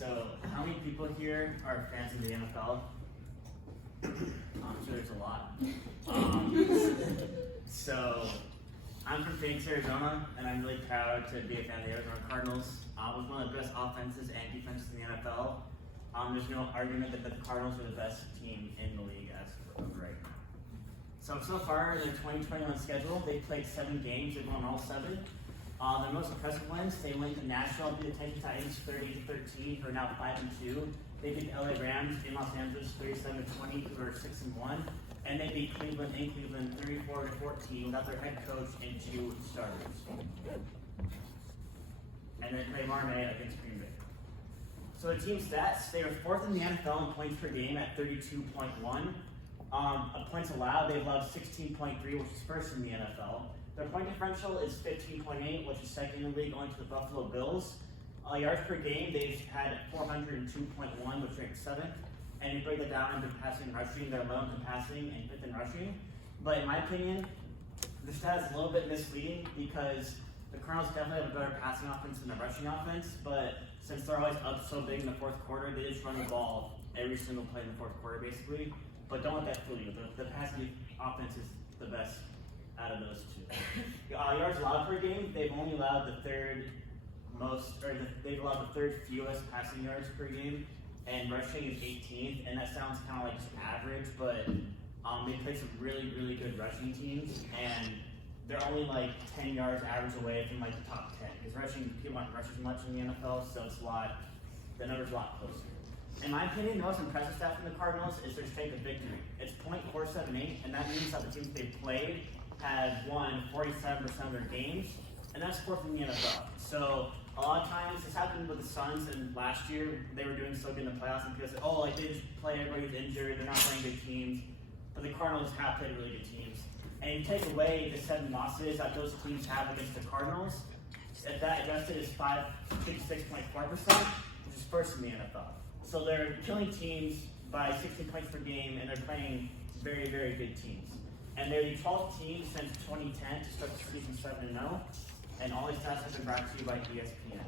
So how many people here are fans of the NFL? I'm sure there's a lot. So I'm from Phoenix, Arizona, and I'm really proud to be a fan of the Arizona Cardinals. With one of the best offenses and defenses in the NFL. There's no argument that the Cardinals are the best team in the league as of right now. So far in their 2021 schedule, they've played 7 games. They've won all 7. Their most impressive wins, they went to Nashville, beat the Tennessee Titans 30-13, who are now 5-2. They beat the LA Rams in Los Angeles 37-20, who are 6-1. And they beat Cleveland in Cleveland 34-14 without their head coach and 2 starters. And then play Marne against Green Bay. So the team stats, they were 4th in the NFL in points per game at 32.1. Points allowed, they allowed 16.3, which is 1st in the NFL. Their point differential is 15.8, which is 2nd in the league, only to the Buffalo Bills. Yards per game, they've had 402.1, which ranks 7th. And you break it down into passing and rushing, they're 11th in passing and 5th in rushing. But in my opinion, the stat is a little bit misleading because the Cardinals definitely have a better passing offense than the rushing offense, but since they're always up so big in the 4th quarter, they just run the ball every single play in the 4th quarter, basically. But don't let that fool you. The passing offense is the best out of those 2. Yards allowed per game, they've only allowed the 3rd fewest passing yards per game, and rushing is 18th, and that sounds kind of like just average, but they play some really, really good rushing teams, and they're only like 10 yards average away from like the top 10. Because people aren't rushing much in the NFL, so the number's a lot closer. In my opinion, the most impressive stat from the Cardinals is their streak of victory. It's .478, and that means that the teams they've played have won 47% of their games, and that's 4th in the NFL. So a lot of times, this happened with the Suns, and last year they were doing so good in the playoffs, and people said, oh, like they just play, everybody's injured, they're not playing good teams. But the Cardinals have played really good teams. And you take away the 7 losses that those teams have against the Cardinals, if that adjusted is 56.4%, which is 1st in the NFL. So they're killing teams by 16 points per game, and they're playing very, very good teams. And they're the 12th team since 2010 to start the season 7-0, and all these stats have been brought to you by ESPN.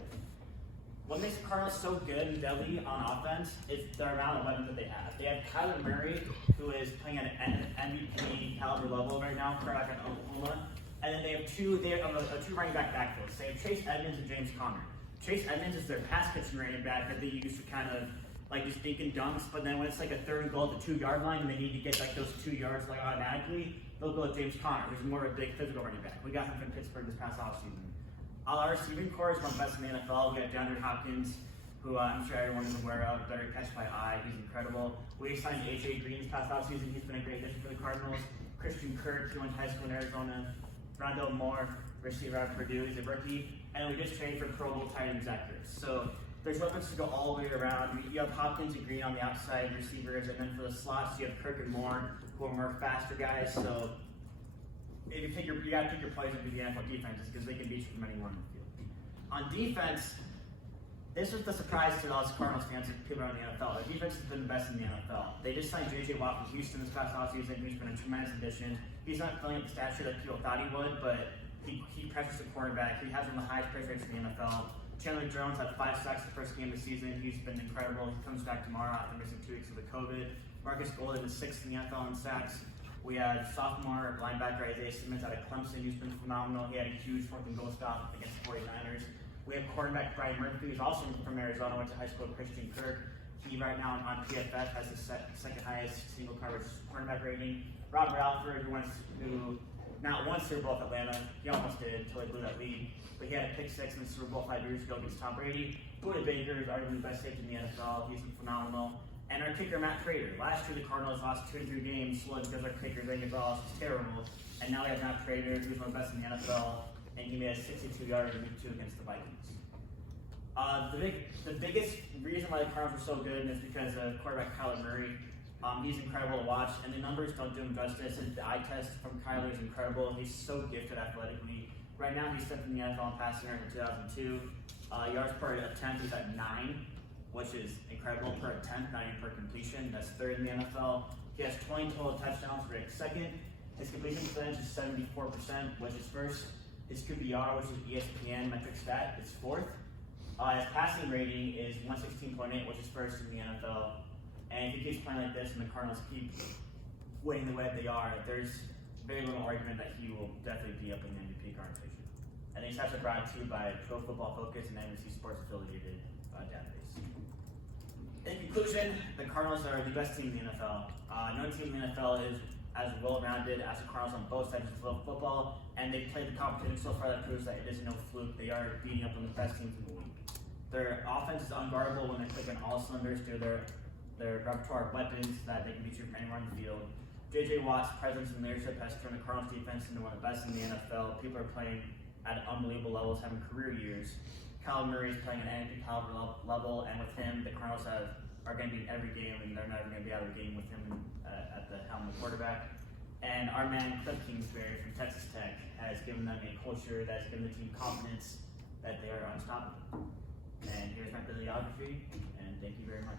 What makes the Cardinals so good and deadly on offense is the amount of weapons that they have. They have Kyler Murray, who is playing at an MVP caliber level right now, quarterback at Oklahoma. And then they have two running back backfields. They have Chase Edmonds and James Conner. Chase Edmonds is their pass catching running back that they use to kind of like just dink and dunks, but then when it's like a 3rd and goal at the 2-yard line and they need to get like those 2 yards like automatically, they'll go with James Conner, who's more of a big physical running back. We got him from Pittsburgh this past offseason. Our receiving core is one of the best in the NFL. We have DeAndre Hopkins, who I'm sure everyone is aware of, better catch by eye. He's incredible. We signed A.J. Green this past offseason. He's been a great addition for the Cardinals. Christian Kirk, who went to high school in Arizona. Rondell Moore, receiver out of Purdue. He's a rookie. And we just traded for Pro Bowl tight end Zach Ertz. So there's weapons to go all the way around. You have Hopkins and Green on the outside receivers, and then for the slots, you have Kirk and Moore, who are more faster guys. So you got to pick your plays with the NFL defenses because they can beat you from anywhere in the field. On defense, this was the surprise to all Cardinals fans and people around the NFL. Their defense has been the best in the NFL. They just signed J.J. Watt from Houston this past offseason. He's been a tremendous addition. He's not filling up the stature that people thought he would, but he pressures the quarterback. He has one of the highest pressure rates in the NFL. Chandler Jones had 5 sacks the first game of the season. He's been incredible. He comes back tomorrow after missing 2 weeks with the COVID. Marcus Golden is 6th in the NFL in sacks. We had sophomore linebacker Isaiah Simmons out of Clemson, who's been phenomenal. He had a huge 4th and goal stop against the 49ers. We have quarterback Brian Murphy, who's also from Arizona, went to high school with Christian Kirk. He right now on PFF has the 2nd highest single coverage quarterback rating. Robert Alford, who not won Super Bowl with Atlanta. He almost did until he blew that lead. But he had a pick 6 in the Super Bowl 5 years ago against Tom Brady. Budda Baker is arguably the best safety in the NFL. He's been phenomenal. And our kicker, Matt Prater. Last year, the Cardinals lost 2 or 3 games because our kicker, Zay Gonzalez, was terrible. And now we have Matt Prater, who's one of the best in the NFL. And he made a 62-yarder in week 2 against the Vikings. The biggest reason why the Cardinals are so good is because of quarterback Kyler Murray. He's incredible to watch, and the numbers don't do him justice. The eye test from Kyler is incredible. He's so gifted athletically. Right now, he's 5th in the NFL in passing yards in 2002. Yards per attempt is at 9, which is incredible per attempt, not even per completion. That's 3rd in the NFL. He has 20 total touchdowns, ranked 2nd. His completion percentage is 74%, which is 1st. His QBR, which is ESPN metric stat, is 4th. His passing rating is 116.8, which is first in the NFL. And if he keeps playing like this and the Cardinals keep winning the way that they are, there's very little argument that he will definitely be up in the MVP conversation. And these stats are brought to you by Pro Football Focus and NBC Sports affiliated database. In conclusion, the Cardinals are the best team in the NFL. No team in the NFL is as well-rounded as the Cardinals on both sides of football, and they've played the competition so far that proves that it isn't no fluke. They are beating up on the best teams in the league. Their offense is unguardable when they click on all cylinders through their repertoire of weapons that they can beat you from anywhere on the field. J.J. Watt's presence and leadership has turned the Cardinals defense into one of the best in the NFL. People are playing at unbelievable levels, having career years. Kyler Murray is playing at an MVP caliber level, and with him, the Cardinals are going to be in every game, and they're never going to be out of the game with him at the helm of the quarterback. And our man, Cliff Kingsbury from Texas Tech, has given them a culture that has given the team confidence that they are unstoppable. And here's my bibliography, and thank you very much.